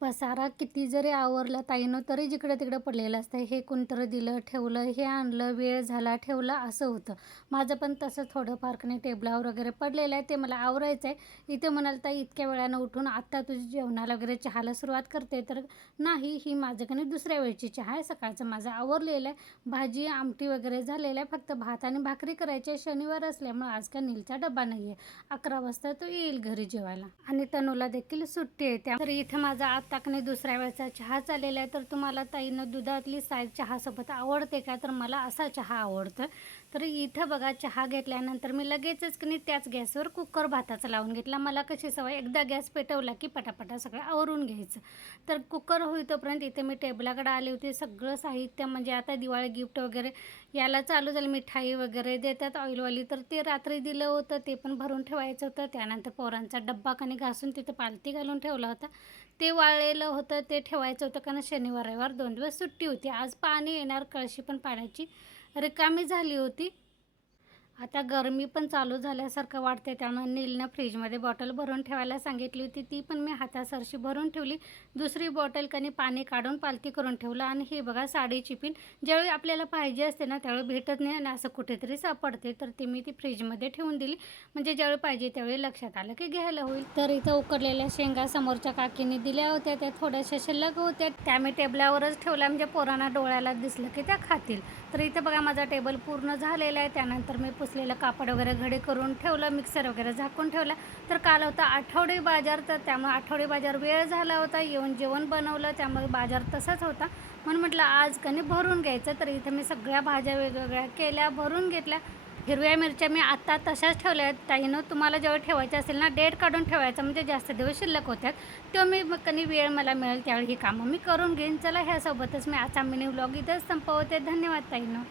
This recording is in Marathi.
पसारा किती जरी आवरला ताईनं तरी जिकडे तिकडे पडलेलं असतं हे कोणतरी दिलं ठेवलं हे आणलं वेळ झाला ठेवला असं होतं. माझं पण तसं थोडंफार का नाही टेबलावर वगैरे पडलेलं आहे. ते मला आवरायचं आहे इथे म्हणाल ताई इतक्या वेळानं उठून आत्ता तुझी जेवणाला वगैरे चहाला सुरुवात करते तर नाही ही माझं नाही दुसऱ्या वेळची चहा आहे. सकाळचं माझं आवरलेलं आहे. भाजी आमटी वगैरे झालेलं आहे. फक्त भात आणि भाकरी करायची आहे. शनिवार असल्यामुळे आज का नीलचा डबा नाही आहे अकरा वाजता तो येईल घरी जेवायला. आणि तनूला देखील सुट्टी आहे. त्या तर इथं माझा आत ताकने दुसऱ्या वेळचा चहा चाललेला आहे तर तुम्हाला ताईनं दुधातली साय चहासोबत आवडते का? तर मला असा चहा आवडतं. तर इथं बघा चहा घेतल्यानंतर मी लगेचच की नाही त्याच गॅसवर कुकर भाताचा लावून घेतला. मला कशी सवय एकदा गॅस पेटवला की पटापटा सगळं आवरून घ्यायचं. तर कुकर होईतोपर्यंत इथे मी टेबलाकडे आले होते. सगळं साहित्य म्हणजे आता दिवाळी गिफ्ट वगैरे याला चालू झालं. मिठाई वगैरे देतात ऑइलवाली. तर ते रात्री दिलं होतं ते पण भरून ठेवायचं होतं. त्यानंतर पोरांचा डब्बा कणी घासून तिथं पालती घालून ठेवला होता. ते वाळलेलं होतं ते ठेवायचं होतं कारण शनिवार रविवार दोन दिवस सुट्टी होती. आज पाणी येणार कळशी पण पाण्याची रिकामी झाली होती. आता गरमी पण चालू झाल्यासारखं वाटते त्यामुळे नीलनं फ्रीजमध्ये बॉटल भरून ठेवायला सांगितली होती. ती पण मी हातासरशी भरून ठेवली. दुसरी बॉटल कनी पाणी काढून पालती करून ठेवलं. आणि हे बघा साडीची पिन. ज्यावेळी आपल्याला पाहिजे असते ना त्यावेळी भेटत नाही आणि असं कुठेतरी सापडते. तर ती मी ती फ्रीजमध्ये ठेवून दिली. म्हणजे ज्यावेळी पाहिजे त्यावेळी लक्षात आलं की घ्यायला होईल. तर इथं उकडलेल्या शेंगा समोरच्या काकीने दिल्या होत्या. त्या थोड्याशा शिल्लक होत्या. त्या मी टेबलावरच ठेवल्या. म्हणजे पोरांना डोळ्याला दिसलं की त्या खातील. तर इथं बघा माझा टेबल पूर्ण झालेला आहे. त्यानंतर मी पुसलेलं कापड वगैरे घडी करून ठेवलं मिक्सर वगैरे झाकून ठेवलं. तर काल होता आठवडी बाजार तर त्यामुळे आठवडी बाजार वेळ झाला होता येऊन जेवण बनवलं त्यामुळे बाजार तसाच होता. म्हणून म्हटलं आज कणी भरून घ्यायचं तर इथं मी सगळ्या भाज्या वेगवेगळ्या केल्या भरून घेतल्या. हिरव्या मिरच्या मी आत्ता तशाच ठेवल्या आहेत. ताईनं तुम्हाला जेव्हा ठेवायचं असेल ना डेट काढून ठेवायचं म्हणजे जास्त दिवस शिल्लक होत्यात तेव्हा मी मग कधी वेळ मला मिळेल त्यावेळी ही कामं मी करून घेईन. चला ह्यासोबतच मी आजचा मिनी व्लॉग इथंच संपवते. धन्यवाद ताईनं.